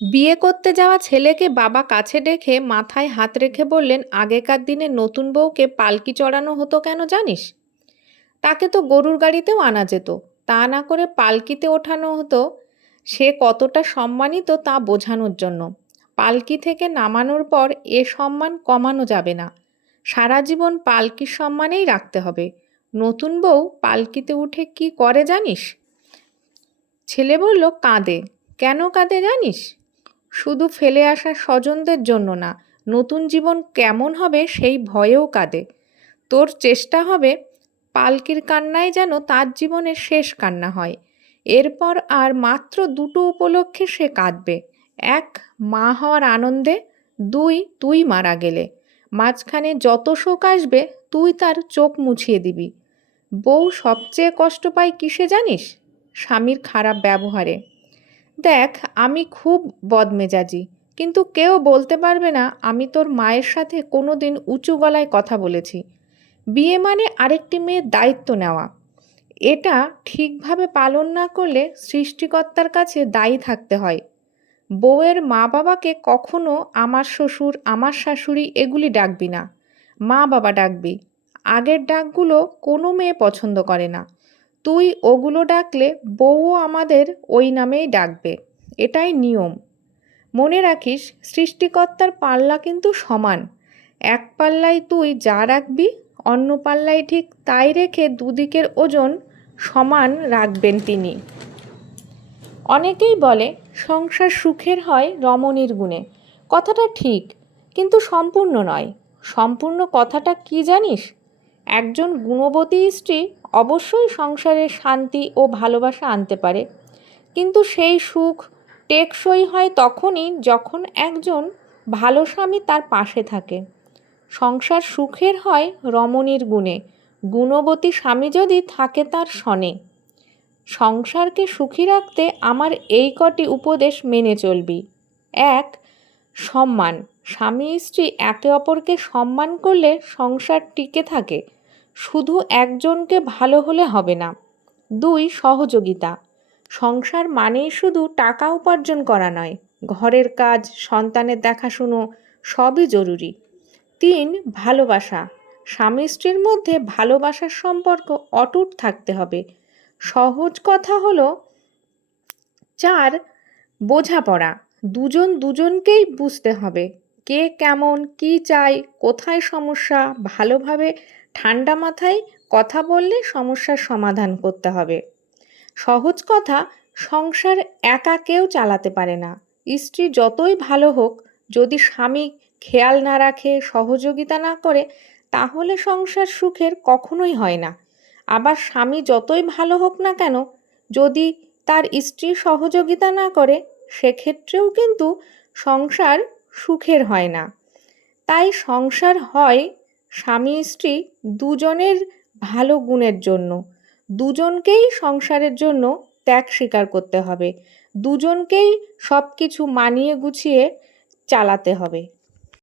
বিয়ে করতে যাওয়া ছেলেকে বাবা কাছে ডেকে মাথায় হাত রেখে বললেন, আগেকার দিনে নতুন বউকে পালকি চড়ানো হতো কেন জানিস? তাকে তো গরুর গাড়িতেও আনা যেত, তা না করে পালকিতে ওঠানো হতো। সে কতটা সম্মানিত তা বোঝানোর জন্য। পালকি থেকে নামানোর পর এ সম্মান কমানো যাবে না, সারা জীবন পালকির সম্মানেই রাখতে হবে। নতুন বউ পালকিতে উঠে কি করে জানিস? ছেলে বলল, কাঁদে। কেন কাঁদে জানিস? শুধু ফেলে আসা স্বজনদের জন্য না, নতুন জীবন কেমন হবে সেই ভয়েও কাঁদে। তোর চেষ্টা হবে পালকির কান্নায় যেন তার জীবনের শেষ কান্না হয়। এরপর আর মাত্র দুটো উপলক্ষে সে কাঁদবে: এক, মা হওয়ার আনন্দে; দুই, তুই মারা গেলে। মাঝখানে যত শোক আসবে তুই তার চোখ মুছিয়ে দিবি। বউ সবচেয়ে কষ্ট পায় কিসে জানিস? স্বামীর খারাপ ব্যবহারে। দেখ, আমি খুব বদমেজাজি, কিন্তু কেউ বলতে পারবে না আমি তোর মায়ের সাথে কোনোদিন উঁচু গলায় কথা বলেছি। বিয়ে মানে আরেকটি মেয়ের দায়িত্ব নেওয়া। এটা ঠিকভাবে পালন না করলে সৃষ্টিকর্তার কাছে দায়ী থাকতে হয়। বউয়ের মা বাবাকে কখনো আমার শ্বশুর, আমার শাশুড়ি এগুলি ডাকবি না, মা বাবা ডাকবি। আগের ডাকগুলো কোনো মেয়ে পছন্দ করে না। তুই ওগুলো ডাকলে বউও আমাদের ওই নামেই ডাকবে। এটাই নিয়ম। মনে রাখিস, সৃষ্টিকর্তার পাল্লা কিন্তু সমান। এক পাল্লায় তুই যা রাখবি, অন্য পাল্লায় ঠিক তাই রেখে দুদিকের ওজন সমান রাখবেন তিনি। অনেকেই বলে সংসার সুখের হয় রমণীর গুণে। কথাটা ঠিক, কিন্তু সম্পূর্ণ নয়। সম্পূর্ণ কথাটা কি জানিস? একজন গুণবতী স্ত্রী অবশ্যই সংসারে শান্তি ও ভালোবাসা আনতে পারে, কিন্তু সেই সুখ টেকসই হয় তখনই যখন একজন ভালো স্বামী তার পাশে থাকে। সংসার সুখের হয় রমণীর গুণে, গুণবতী স্বামী যদি থাকে তার সনে। সংসারকে সুখী রাখতে আমার এই কটি উপদেশ মেনে চলবি। এক, সম্মান। স্বামী স্ত্রী একে অপরকে সম্মান করলে সংসার টিকে থাকে। শুধু একজনকে ভালো হলে হবে না। দুই, সহযোগিতা। সংসার মানেই শুধু টাকা উপার্জন করা নয়, ঘরের কাজ, সন্তানের দেখাশুনো সবই জরুরি। তিন, ভালোবাসা। স্বামী স্ত্রীর মধ্যে ভালোবাসার সম্পর্ক অটুট থাকতে হবে। সহজ কথা হলো চার, বোঝাপড়া। দুজন দুজনকেই বুঝতে হবে কে কেমন, কি চায়, কোথায় সমস্যা। ভালোভাবে ঠান্ডা মাথায় কথা বললে সমস্যার সমাধান করতে হবে। সহজ কথা, সংসার একা কেউ চালাতে পারে না। স্ত্রী যতই ভালো হোক, যদি স্বামী খেয়াল না রাখে, সহযোগিতা না করে, তাহলে সংসার সুখের কখনোই হয় না। আবার স্বামী যতই ভালো হোক না কেন, যদি তার স্ত্রী সহযোগিতা না করে, সেক্ষেত্রেও কিন্তু সংসার সুখের হয় না। তাই সংসার হয় স্বামী স্ত্রী দুজনের ভালো গুণের জন্য। দুজনকেই সংসারের জন্য ত্যাগ স্বীকার করতে হবে। দুজনকেই সব কিছু মানিয়ে গুছিয়ে চালাতে হবে।